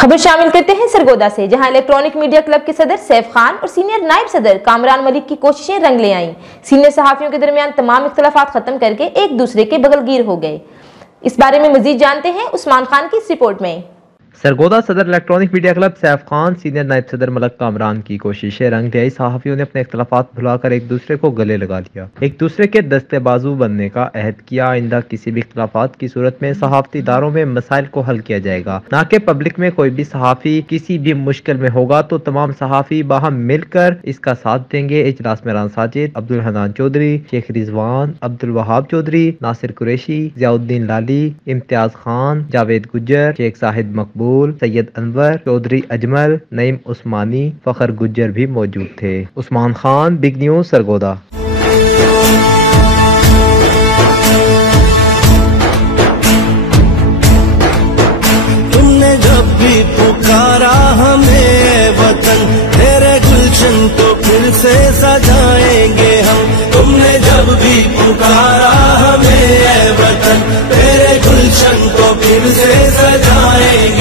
खबर शामिल करते हैं सरगोदा से, जहां इलेक्ट्रॉनिक मीडिया क्लब के सदर सैफ खान और सीनियर नायब सदर कामरान मलिक की कोशिशें रंग ले आईं। सीनियर सहाफियों के दरमियान तमाम इख्तलाफात खत्म करके एक दूसरे के बगलगीर हो गए। इस बारे में मजीद जानते हैं उस्मान खान की इस रिपोर्ट में। सरगोदा सदर electronic media club Saif Khan, senior नायब सदर मलिक कामरान की कोशिशें रंग ले आई। सहाफियों ने अपने इख्तलाफात भुलाकर एक दूसरे को गले लगा लिया, एक दूसरे के दस्ते बाजू बनने का अहद किया। आइंदा किसी भी इख्तलाफात की सूरत में सहाफती इदारों में मसाइल को हल किया जाएगा, न कि पब्लिक में। कोई भी सहाफी किसी भी मुश्किल में होगा तो तमाम सहाफी बाहम मिलकर इसका साथ देंगे। इजलास में राना साजिद, अब्दुल हनान चौधरी, शेख रिजवान, अब्दुल वहाब चौधरी, नासिर कुरैशी, जियाउद्दीन लाली, इम्तियाज खान, जावेद गुज्जर, शेख साहिद मकबूल, सैयद अनवर, चौधरी अजमल, नईम उस्मानी, फखर गुज्जर भी मौजूद थे। Usman Khan, big news, Sargodha. तुमने जब भी पुकारा हमें वतन, तेरे गुलशन तो फिर से सजाएंगे हम। तुमने जब भी पुकारा हमें वतन, तेरे गुलशन तो फिर से सजाएंगे।